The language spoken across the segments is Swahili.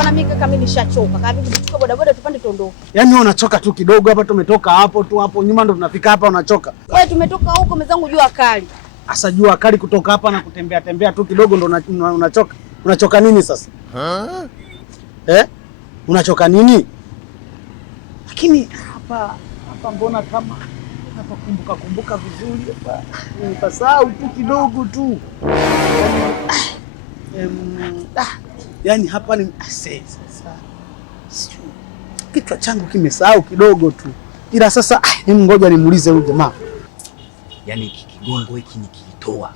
Bwana mimi kaka, mimi nishachoka. Kama vipi tuchukue bodaboda tupande tuondoke. Yaani wewe unachoka tu kidogo hapa, tumetoka hapo tu hapo nyuma ndo tunafika hapa unachoka. Wewe tumetoka huko mezangu jua kali. Asa jua kali kutoka hapa na kutembea tembea tu kidogo ndo unachoka. Unachoka nini sasa? Unachoka nini? Lakini hapa mbona kama hapa kumbuka vizuri hapa. Nimepasahau tu kidogo tu. Yaani hapa ni sasa. Kichwa changu kimesahau kidogo tu. Ila sasa ngoja nimuulize huyu jamaa. Yaani kigongo hiki nikilitoa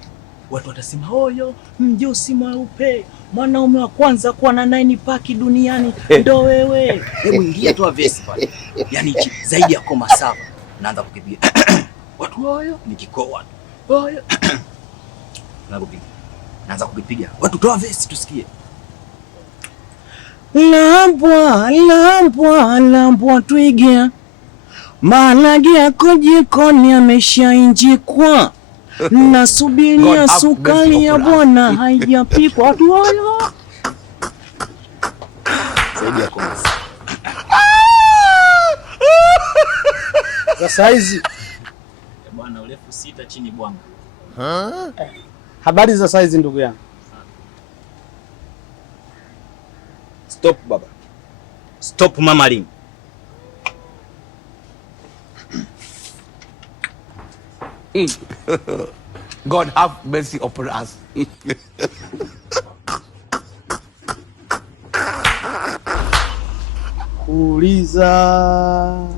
watu watasema hoyo mjusi mweupe, mwanaume wa kwanza kuwa na 9 paki duniani ndo wewe. Hebu ingia toa vesi pale. Yaani zaidi ya koma saba naanza kukipiga. Watu hoyo nikikoa watu. Hoyo. Naanza kukipiga. Watu toa vesi tusikie. Lambwa twiga. Malagi yako jikoni ameshainjikwa. Nasubiria sukari ya bwana haijapikwa. Watu hoyo. Zaidi ya koma. Sasa hizi Bwana urefu 6 chini bwanga. Habari za saizi ndugu yangu. Stop baba. Stop mama Ling. God have mercy upon us. Kuuliza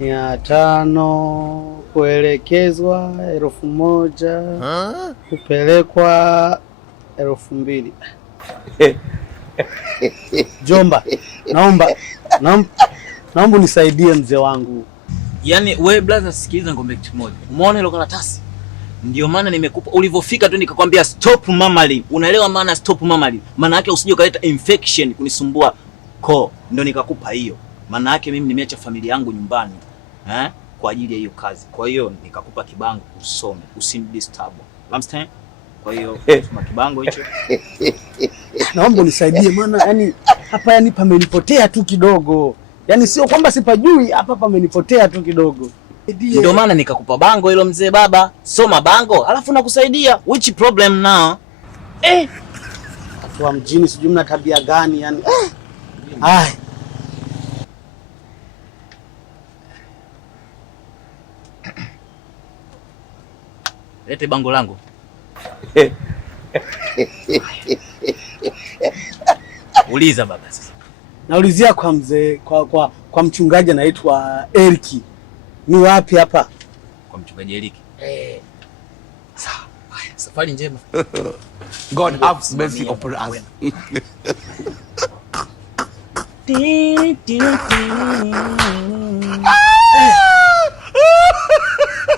500, kuelekezwa 1000, kupelekwa 2000. Jomba, naomba unisaidie mzee wangu. Yaani wewe brother, sikiliza ngombe kitu moja. Umeona ile karatasi? Ndio maana nimekupa ulivyofika tu nikakwambia stop mamaling. Unaelewa maana stop mamaling? Maana yake usije ukaleta infection kunisumbua koo. Ndio nikakupa hiyo. Maana yake mimi nimeacha familia yangu nyumbani kwa ajili ya hiyo kazi. Kwa hiyo nikakupa kibango usome, usinidisturb. Understand? Kwa hiyo soma kibango hicho. Naomba unisaidie maana yani hapa yani pamenipotea tu kidogo. Yaani sio kwamba sipajui, hapa pamenipotea tu kidogo. Ndio maana nikakupa bango hilo mzee baba. Soma bango, alafu nakusaidia. Which problem now? Watu wa mjini sijui mna tabia gani yani. Lete bango langu. Uliza baba sasa. Naulizia kwa mzee kwa mchungaji anaitwa Eriki. Ni wapi hapa? Kwa mchungaji Eriki. Sawa. Haya, safari njema. God have mercy upon us.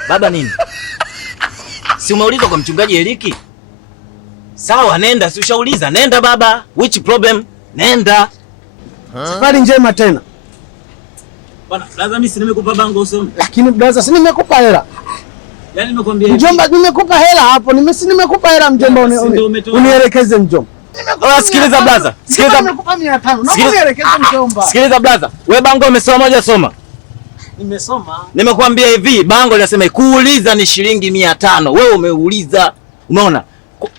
Baba nini? Si umeuliza kwa mchungaji Eriki? Sawa, nenda, si ushauliza. Nenda baba. Which problem? Nenda. Safari njema tena. Bwana, lazima mimi si nimekupa bango usome. Lakini brother, si nimekupa hela. Yaani nimekwambia hivi. Mjomba, nimekupa hela hapo. Nimekupa hela mjomba, unielekeze mjomba. Sikiliza brother. Sikiliza. Nimekupa 500. Naomba unielekeze mjomba. Sikiliza brother. Wewe bango umesoma moja soma. Nimesoma. Nimekwambia hivi, bango linasema kuuliza ni shilingi 500. Wewe umeuliza. Umeona?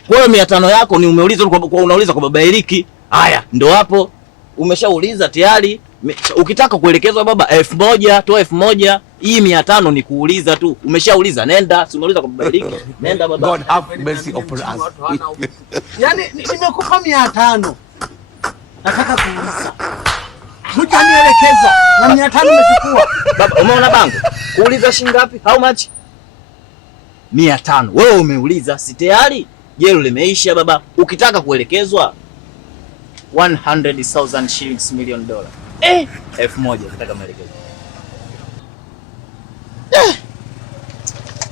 Wewe 500 yako ni umeuliza unauliza kwa baba Eriki. Haya, ndo hapo. Umeshauliza tayari. Ukitaka kuelekezwa baba 1000, toa 1000. Hii 500 ni kuuliza tu. Umeshauliza, nenda. Si umeuliza kwa baba Eriki. Nenda baba. God have mercy upon us. Yaani nimekupa 500. Nataka kuuliza. Hujanielekeza na 500 umechukua. Baba, umeona bango? Kuuliza shilingi ngapi? How much? 500. Wewe umeuliza, si tayari? Jelo limeisha baba. Ukitaka kuelekezwa 100,000 shillings million dollar. 1000 ukitaka maelekezo.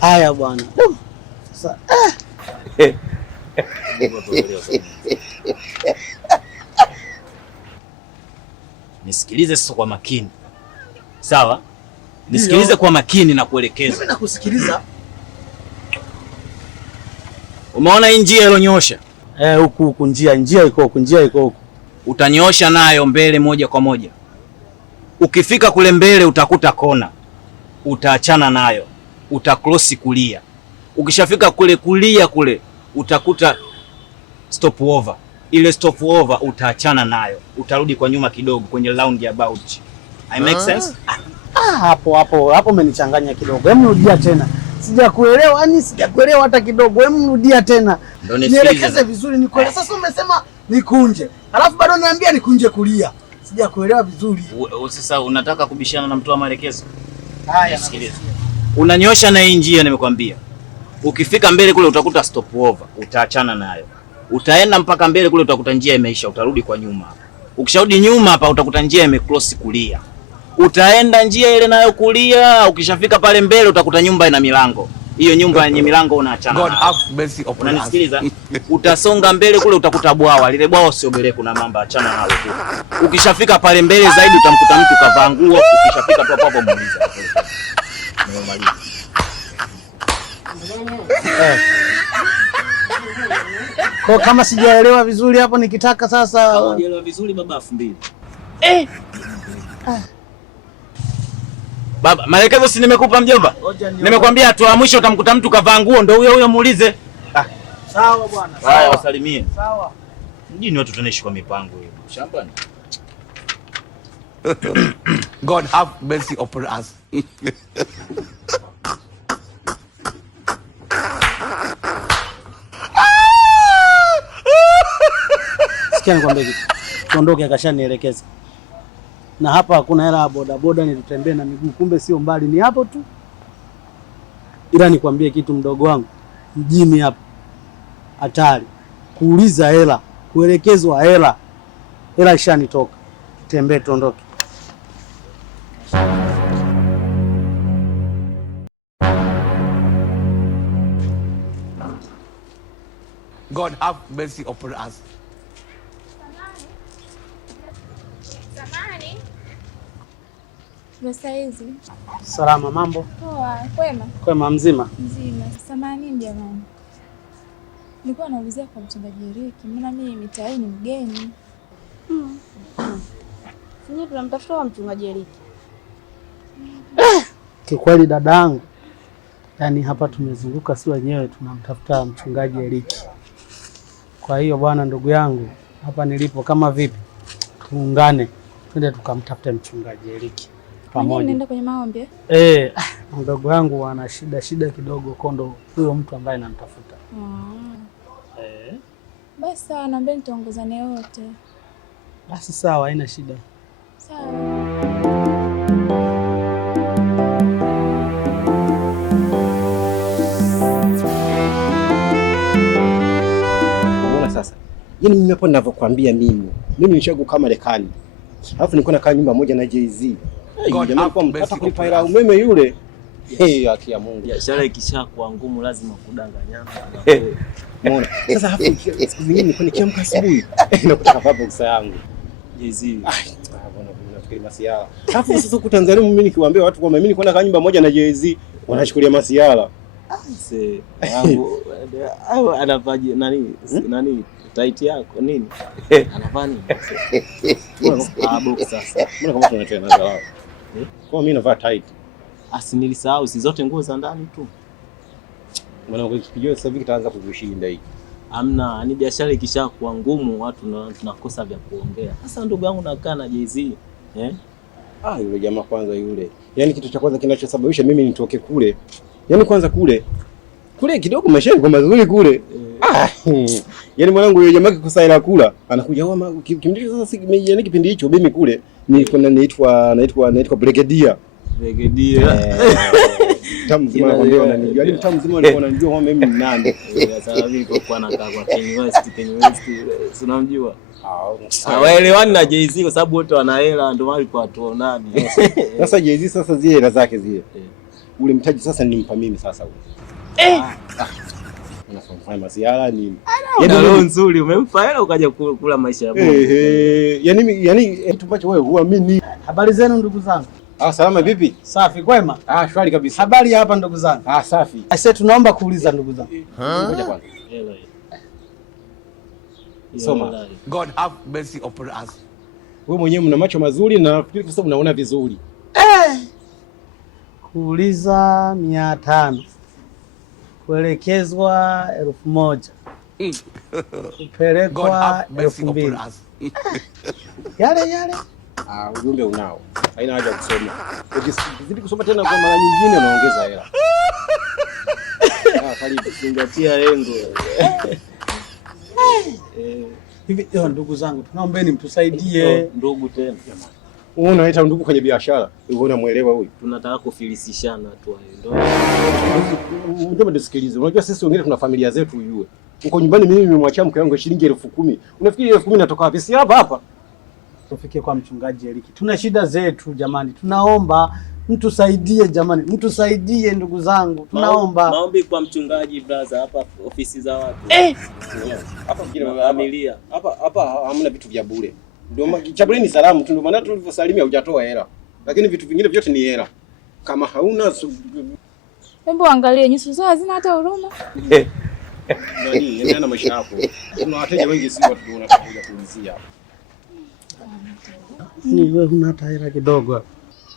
Haya bwana. Sasa Nisikilize sasa kwa makini. Sawa? Nisikilize kwa makini na kuelekeza. Mimi nakusikiliza. Umeona hii njia ilonyosha? Huku njia iko huku. utanyoosha nayo mbele moja kwa moja. Ukifika kule mbele utakuta kona, utaachana nayo, utacross kulia. Ukishafika kule kulia kule utakuta stop over. Ile stop over utaachana nayo, utarudi kwa nyuma kidogo kwenye roundabout. I make sense? Hapo umenichanganya kidogo. Hebu rudia tena. Sijakuelewa, yani sijakuelewa hata kidogo. Hebu rudia tena. Nielekeze vizuri nikuelewe. Sasa umesema nikunje. Alafu bado niambia nikunje kulia. Sijakuelewa vizuri. Sasa unataka kubishana na mtu wa maelekezo? Haya, sikiliza. Unanyosha na hii njia nimekwambia. Ukifika mbele kule utakuta stop over, utaachana nayo. Utaenda mpaka mbele kule utakuta njia imeisha, utarudi kwa nyuma. Ukisharudi nyuma hapa utakuta njia imecross kulia. Utaenda njia ile nayo kulia, ukishafika pale mbele utakuta nyumba ina milango. Hiyo nyumba yenye milango unaachana. God have mercy upon us. Unanisikiliza? Utasonga mbele kule utakuta bwawa. Lile bwawa usiogelee, kuna mamba, achana nalo tu. Ukishafika pale mbele zaidi utamkuta mtu kavaa nguo, ukishafika tu hapo muuliza. Nimemaliza. Kwa kama sijaelewa vizuri hapo nikitaka sasa. Kama sijaelewa vizuri baba 2000. Baba, maelekezo si nimekupa mjomba? Nimekwambia hatua ya mwisho utamkuta mtu kavaa nguo, ndio huyo muulize. Sawa bwana. Haya, usalimie. Sawa. Mjini watu tunaishi kwa mipango hiyo. Shambani. God have mercy upon us. Sikia nikwambie kitu. Tuondoke, akashanielekeza. Na hapa hakuna hela ya bodaboda, ni tutembee na miguu, kumbe sio mbali, ni hapo tu. Ila nikwambie kitu mdogo wangu, mjini hapa hatari. Kuuliza hela, kuelekezwa hela. Hela ishanitoka. Tembee tuondoke. God have mercy upon us. Saizi. Salama, mambo? Poa, kwema? Kwema, mzima? Mzima. Samahani jamani. Nilikuwa naulizia kwa mchungaji Eriki, maana mimi mitaani ni mgeni. Sisi tunamtafuta wa mchungaji Eriki. Kikweli dadangu, yani hapa tumezunguka si wenyewe, tunamtafuta mchungaji Eriki. Kwa hiyo bwana, ndugu yangu, hapa nilipo, kama vipi tuungane twende tukamtafute mchungaji Eriki pamoja. Nenda kwenye maombi? Mdogo wangu ana shida kidogo, kondo huyo mtu ambaye namtafuta. Basi sawa, naomba nitaongozane wote. Basi sawa, haina shida. Sawa. Unaona sasa? Yaani mimi hapo ninavyokuambia mimi nishago kama Marekani. Alafu nilikuwa nakaa nyumba moja na Jay-Z. Jamaa alikuwa mtata kulipa hela umeme yule. Haki ya Mungu. Biashara ikishakuwa ngumu lazima kudanganyana. Umeona? Sasa hapo siku zingine nilikuwa nikiamka asubuhi nakutaka baba usa yangu. Jay-Z. Bwana nafikiri masiala. Alafu sasa huko Tanzania mimi nikiwaambia watu kwamba mimi nilikuwa nakaa nyumba moja na Jay-Z wanachukulia masiala. Wangu anavaje nani tight yako nini? Anavaa nini? Sasa. Mbona kama tunatoa nazo wao? Kwa mimi navaa tight. Nilisahau si zote nguo za ndani tu. Mbona ukijua sasa hivi kitaanza kukushinda hiki. Amna, ni biashara ikishakuwa ngumu watu tunakosa vya kuongea. Sasa ndugu yangu nakaa na Jay-Z. Yule jamaa kwanza yule. Yaani kitu cha kwanza kinachosababisha mimi nitoke kule. Yaani kwanza kule kidogo maisha kwa mazuri kule. Yaani mwanangu yule jamaa kikosa hela kula, anakuja kipindi sasa yaani kipindi hicho mimi kule nilikuwa naitwa Brigadier. Mtamu mzima anakwambia wananijua. Yaani mtamu mzima alikuwa ananijua kama mimi ni nani. Sasa mimi nilikuwa nakaa kwa Kanye West, si unamjua? Hawaelewani na Jay-Z kwa sababu wote wana hela ndio wale kwa tuonani. Sasa Jay-Z sasa zile hela zake zile. Ule mtaji sasa nilimpa mimi sasa ule. Unafanya masiala nini? Yaani leo nzuri umempa hela ukaja kula maisha ya Mungu. Yaani kitu ambacho wewe huamini. Habari zenu ndugu zangu? Salama vipi? Safi, kwema? Shwari kabisa. Habari hapa ndugu zangu? Safi. Sasa tunaomba kuuliza ndugu zangu. Ngoja kwanza. Soma. God have mercy upon us. Wewe mwenyewe mna macho mazuri na nafikiri kwa sababu unaona vizuri. Kuuliza 500. Kuelekezwa 1000. Kupelekwa 2000. Yale. Ujumbe unao. Haina haja kusoma. Ukizidi kusoma tena kwa mara nyingine unaongeza hela. Karibu zingatia lengo. Hivi ndugu zangu, tunaombeni mtusaidie. Ndugu tena. Wewe unaita ndugu kwenye biashara. Wewe unamuelewa huyu? Tunataka kufilisishana tu hayo. Ndio mnisikilize. Unajua sisi wengine tuna familia zetu ujue. Uko nyumbani mimi nimemwachia mke wangu shilingi 10,000. Unafikiri 10,000 inatoka wapi? Si hapa. Tufikie kwa mchungaji Eriki. Tuna shida zetu jamani. Tunaomba mtusaidie jamani. Mtusaidie ndugu zangu. Tunaomba. Maombi kwa mchungaji brother hapa ofisi za watu. Hapa familia. Hapa hamna vitu vya bure. Ndio chabule ni salamu tu, ndio maana tulivyosalimia hujatoa hela. Lakini vitu vingine vyote ni hela. Kama hauna Hebu angalie nyuso zao hazina hata huruma. Nani, endelea na maisha yako. Kuna wateja wengi si watu wanataka kuulizia. Ni wewe huna hata hela kidogo.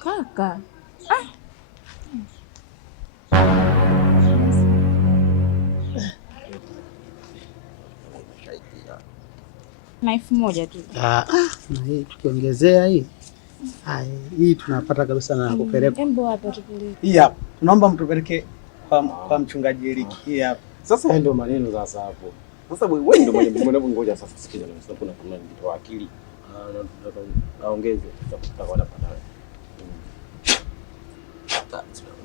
Kaka. Na 1,000 tu. Na hii tukiongezea hii. Hii tunapata kabisa na kupeleka. Embo hapa tupeleke. Hii hapa. Tunaomba mtupeleke kwa mchungaji Eriki. Hii hapa. Sasa ndio maneno sasa hapo. Sasa wewe ndio mwenyewe ngoja sasa sikiza na sababu kuna mtu wa akili. Naongeze tutakwenda baadaye.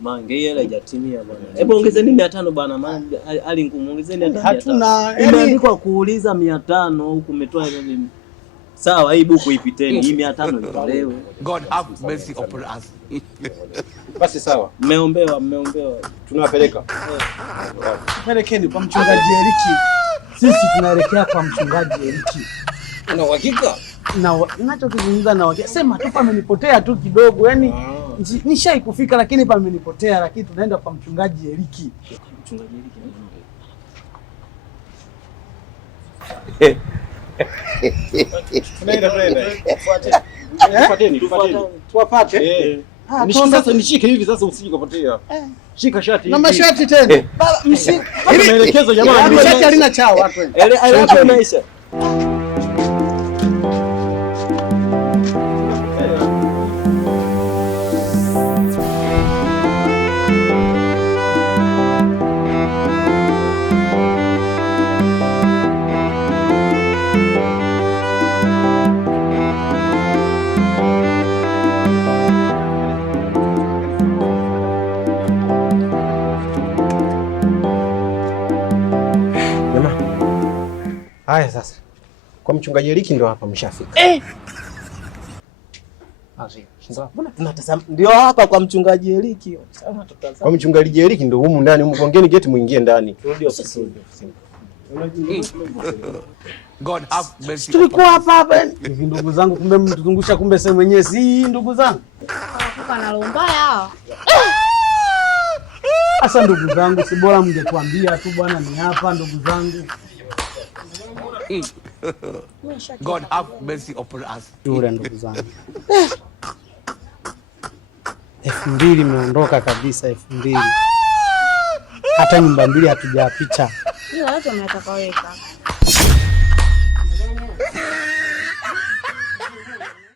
Mange hela haijatimia bwana. Hebu ongezeni 500 bwana, maana hali ngumu, ongezeni hata 500. Hatuna imeandikwa kuuliza 500 huku umetoa ile. Sawa, hii buku ipiteni, hii 500 itolewe. God have mercy upon us. Basi sawa. Mmeombewa. Tunawapeleka. Pelekeni kwa mchungaji Eriki. Sisi tunaelekea kwa mchungaji Eriki. Una uhakika? Na ninachokizungumza na wake sema tu pamenipotea tu kidogo, yani nishai kufika lakini pamenipotea, lakini tunaenda kwa mchungaji Eriki. Mchungaji Eriki. Tufuate. Sasa nishike hivi sasa usije kupotea. Shika shati. Na mashati tena. Maelekezo jamani. Shati halina chao watu. Hapo maisha. Haya sasa. Kwa mchungaji Eriki ndo hapa mshafika. Mbona tunatazama? Ndio hapa kwa mchungaji Eriki. Sasa tutazama. Kwa mchungaji Eriki ndo humu ndani, mgongeni geti muingie ndani. Turudi ofisini. God have mercy. Tulikuwa hapa. Hivi ndugu zangu, kumbe mtuzungusha, kumbe sema yenyewe si ndugu zangu. Kaka na roho mbaya hao. Sasa ndugu zangu, si bora mngetuambia tu bwana, ni hapa ndugu zangu. God have mercy upon us. Yule ndugu zangu. 2,000 imeondoka kabisa 2,000. Hata nyumba mbili hatujapicha. Hiyo yote mnataka weka.